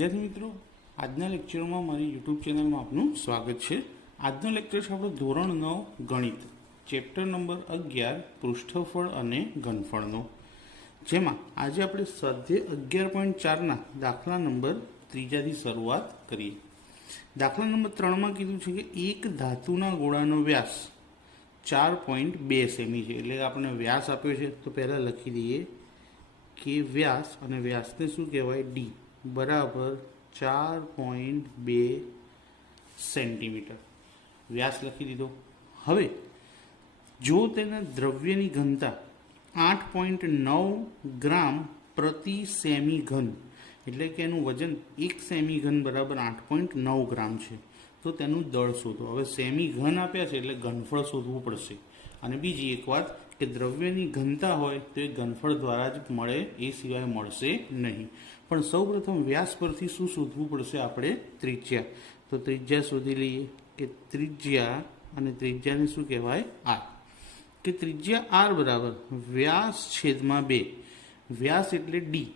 વિદ્યાર્થી મિત્રો, આજના લેક્ચરમાં મારી યુટ્યુબ ચેનલમાં આપનું સ્વાગત છે। આજનો લેક્ચર છે આપણો ધોરણ 9 ગણિત, ચેપ્ટર નંબર 11 પૃષ્ઠફળ અને ઘનફળનો, જેમાં આજે આપણે સ્વાધ્યાય 11.4ના દાખલા નંબર 3થી શરૂઆત કરીએ। દાખલા નંબર 3માં કીધું છે કે એક ધાતુના ગોળાનો વ્યાસ 4.2 સેમી છે। એટલે આપણે વ્યાસ આપ્યો છે તો પહેલાં લખી દઈએ કે વ્યાસ, અને વ્યાસને શું કહેવાય, ડી બરાબર 4.2 સેન્ટીમીટર વ્યાસ લખી દીધો। હવે જો તેના દ્રવ્યની ઘનતા 8.9 ગ્રામ પ્રતિ સેમી ઘન, એટલે કે એનું વજન 1 સેમી ઘન બરાબર 8.9 ગ્રામ છે, તો તેનું દળ શોધો। હવે સેમી ઘન આપ્યા છે એટલે ઘનફળ શોધવું પડશે। અને બીજી એક વાત કે દ્રવ્યની ઘનતા હોય તો એ ઘનફળ દ્વારા જ મળે, એ સિવાય મળશે નહીં। પણ સૌપ્રથમ વ્યાસ પરથી શું શોધવું પડશે આપણે, ત્રિજ્યા। તો ત્રિજ્યા શોધી લઈએ કે ત્રિજ્યા, અને ત્રિજ્યાને શું કહેવાય, આર, કે ત્રિજ્યા આર બરાબર વ્યાસ છેદમાં 2, વ્યાસ એટલે ડી,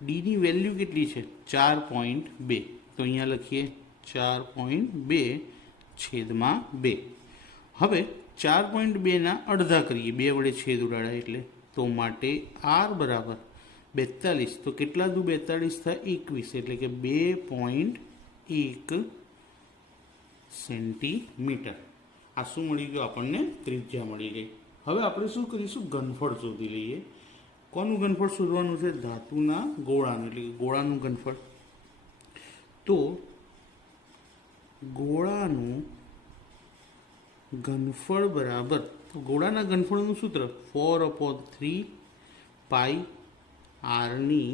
ડીની વેલ્યુ કેટલી છે 4.2, તો અહીંયા લખીએ 4.2 છેદમાં 2। હવે 4.2ના અડધા કરીએ, 2 વડે છેદ ઉડાડાય એટલે, તો માટે આર બરાબર 42, તો કેટલા દુ 42 થાય 21, એટલે કે 2.1 સેન્ટીમીટર। આ શું મળી ગયું આપણને, ત્રિજ્યા મળી ગઈ। હવે આપણે શું કરીશું, ઘનફળ શોધી લઈએ। કોનું ઘનફળ શોધવાનું છે, ધાતુના ગોળાનું, એટલે કે ગોળાનું ઘનફળ। તો ગોળાનું ઘનફળ બરાબર, ગોળાના ઘનફળનું સૂત્ર 4/3 પાઈ આરની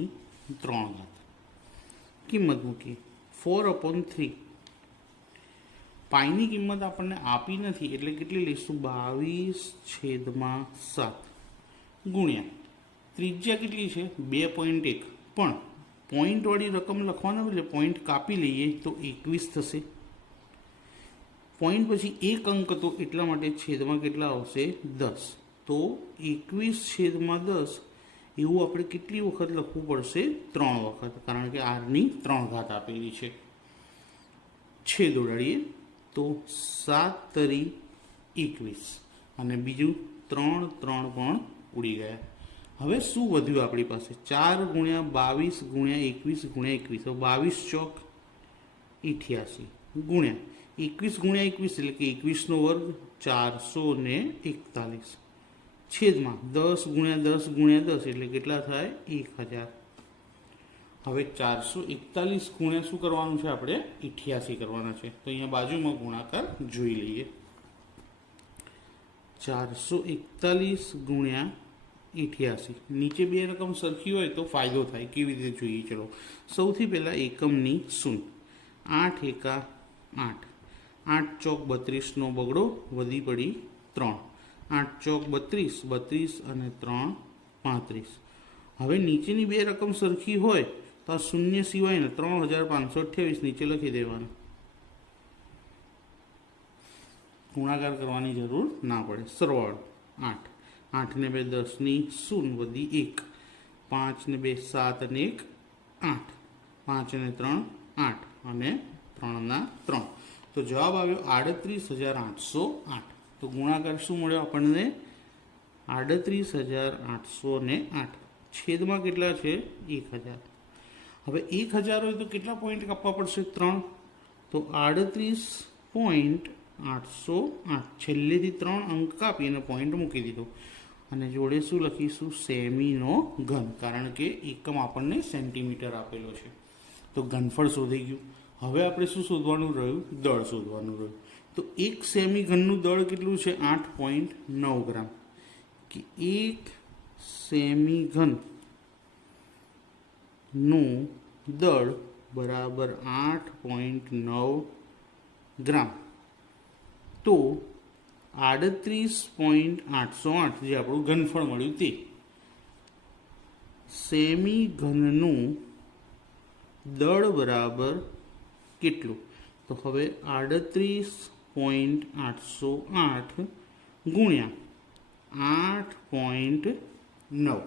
3 કિંમત મૂકીએ। 4/3, પાઈની કિંમત આપણને આપી નથી એટલે કેટલી લઈશું, 22/7 ગુણ્યા ત્રિજ્યા કેટલી છે 2.1, પણ પોઈન્ટવાળી રકમ લખવાના બદલે પોઈન્ટ કાપી લઈએ તો 21 થશે। પોઈન્ટ પછી એક અંક હતો એટલા માટે છેદમાં કેટલા આવશે, 10, તો 21/10 એવું આપણે કેટલી વખત લખવું પડશે, 3 વખત, કારણ કે આરની 3 ઘાત આપેલી છે। છેદ ઉડાડીએ તો 7 તરી 21, અને બીજું 3 3 પણ ઉડી ગયા। હવે શું વધ્યું આપણી પાસે, 4 ગુણ્યા 22 ગુણ્યા 21 ગુણ્યા 21, તો 22 ચોક 88 ગુણ્યા 21 ગુણ્યા 21 એટલે કે 21નો વર્ગ 441, છેદમાં 10 ગુણ્યા 10 ગુણ્યા 10 એટલે કેટલા થાય, 1000। હવે 441 ગુણ્યા શું કરવાનું છે આપણે, 88 કરવાના છે, તો અહીંયા બાજુમાં ગુણાકાર જોઈ લઈએ। 441 ગુણ્યા 88, નીચે બે રકમ સરખી હોય તો ફાયદો થાય, કેવી રીતે જોઈએ, ચલો સૌથી પહેલાં એકમની શૂન્ય, 8 એકા 8, 8 ચોક 32નો બગડો વધી પડી 3, 8 ચોક 32, 32 અને 3 35। હવે નીચેની બે રકમ સરખી હોય તો આ શૂન્ય સિવાય ને 3528 નીચે લખી દેવાનું, ગુણાકાર કરવાની જરૂર ના પડે। સરવાળો 8, 8 ને 2 10ની શૂન્ય વધી 1, 5 ને 2 7 અને 1 8, 5 અને 3 8, અને 3 ના 3, તો જવાબ આવ્યો 38808। તો ગુણાકાર શું મળ્યો આપણને, 38808, છેદમાં કેટલા છે 1000। હવે 1000 હોય તો કેટલા પોઈન્ટ કાપવા પડશે, 3, તો 38.808, છેલ્લેથી 3 અંક કાપી અને પોઈન્ટ મૂકી દીધો, અને જોડે શું લખીશું, સેમીનો ઘન, કારણ કે એકમ આપણને સેન્ટીમીટર આપેલો છે। તો ઘનફળ શોધી ગયું। હવે આપણે શું શોધવાનું રહ્યું, દળ શોધવાનું રહ્યું। તો 1 સેમી ઘનનું દળ કેટલું છે, 8.9 ગ્રામ, કે 1 સેમી ઘનનું દળ બરાબર 8.9 ગ્રામ, તો 38.808 જે આપણું ઘનફળ મળ્યું તે, સેમી ઘનનું દળ બરાબર કેટલું, તો હવે 38.808 ગુણ્યા 8.9,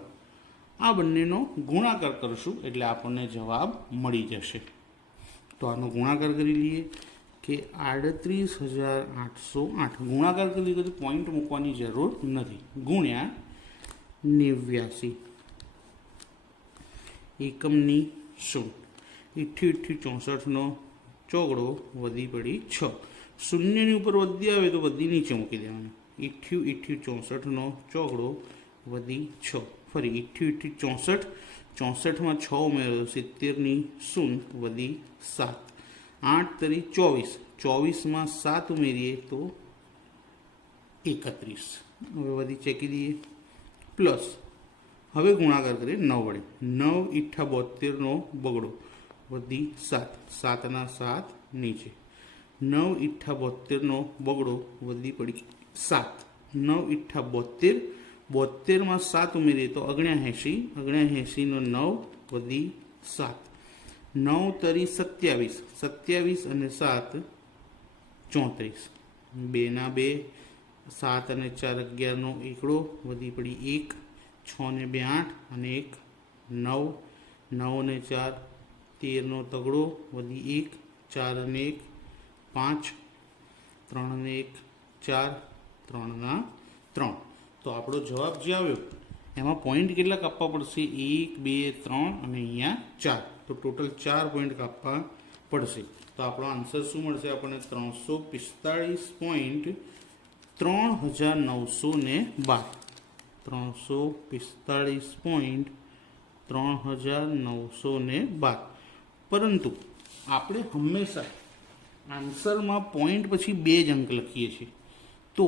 આ બંનેનો ગુણાકાર કરશું એટલે આપણને જવાબ મળી જશે। તો આનો ગુણાકાર કરી લઈએ કે 38,808 ગુણાકાર કરી લીધો તો પોઈન્ટ મૂકવાની જરૂર નથી, ગુણ્યા 89 એકમની 0 88 64નો ચોગડો વધી પડી 6 શૂન્યની ઉપર વધી આવે તો વધી નીચે મૂકી દેવાનું 88 64નો ચોગડો વધી 6 ફરી 88 64 64માં 6 ઉમેરો 70ની 0 વધી 7 8 તરી 24 24માં 7 ઉમેરીએ તો 31 હવે વધી ચેકી દઈએ પ્લસ હવે ગુણાકાર કરીએ 9 વડે 9 ઈઠ્ઠા 72નો બગડો વધી 7 7ના 7 નીચે 9 ઈઠ્ઠા 72નો બગડો વધી પડી 7 9 ઈઠ્ઠા 72 72માં 7 ઉમેરીએ તો 79 79નો 9 વધી 7 9 તરી 27 27 અને 7 34 2ના 2 7 અને 4 11નો એકડો વધી પડી 1 6 ને 2 8 અને 1 9 9 ને 4 13નો તગડો વધી 1 4 અને 1 5 3 અને 1 4 3ના 3 તો આપણો જવાબ જે આવ્યો એમાં પોઈન્ટ કેટલા કાપવા પડશે 1 2 3 અને અહીંયા 4 તો ટોટલ 4 પોઈન્ટ કાપવા પડશે તો આપણો આન્સર શું મળશે આપણને 345.3912 345.3912 પરંતુ આપણે હંમેશા આન્સરમાં પોઈન્ટ પછી 2 જ અંક લખીએ છીએ તો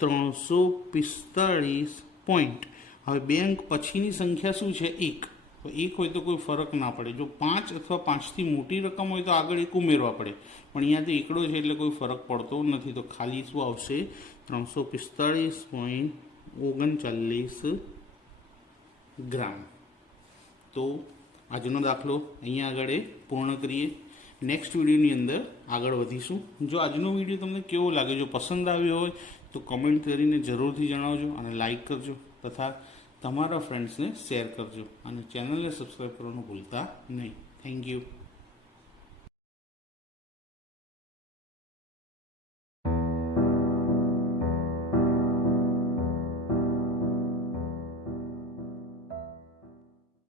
345 પોઈન્ટ હવે 2 અંક પછીની સંખ્યા શું છે 1 તો 1 હોય તો કોઈ ફરક ના પડે જો 5 અથવા 5થી મોટી રકમ હોય તો આગળ 1 ઉમેરવા પડે પણ અહીંયા તો એકડો છે એટલે કોઈ ફરક પડતો નથી તો ખાલી શું આવશે 345.39 ગ્રામ તો આજનો દાખલો અહીંયા આગળ પૂર્ણ કરીએ નેક્સ્ટ વિડીયોની અંદર આગળ વધીશું જો આજનો વિડીયો તમને કેવો લાગે જો પસંદ આવ્યો હોય તો કમેન્ટ કરીને જરૂરથી જણાવજો અને લાઈક કરજો તથા તમારા ફ્રેન્ડ્સને શેર કરજો અને ચેનલને સબસ્ક્રાઈબ કરવાનું ભૂલતા નહીં થેન્ક યુ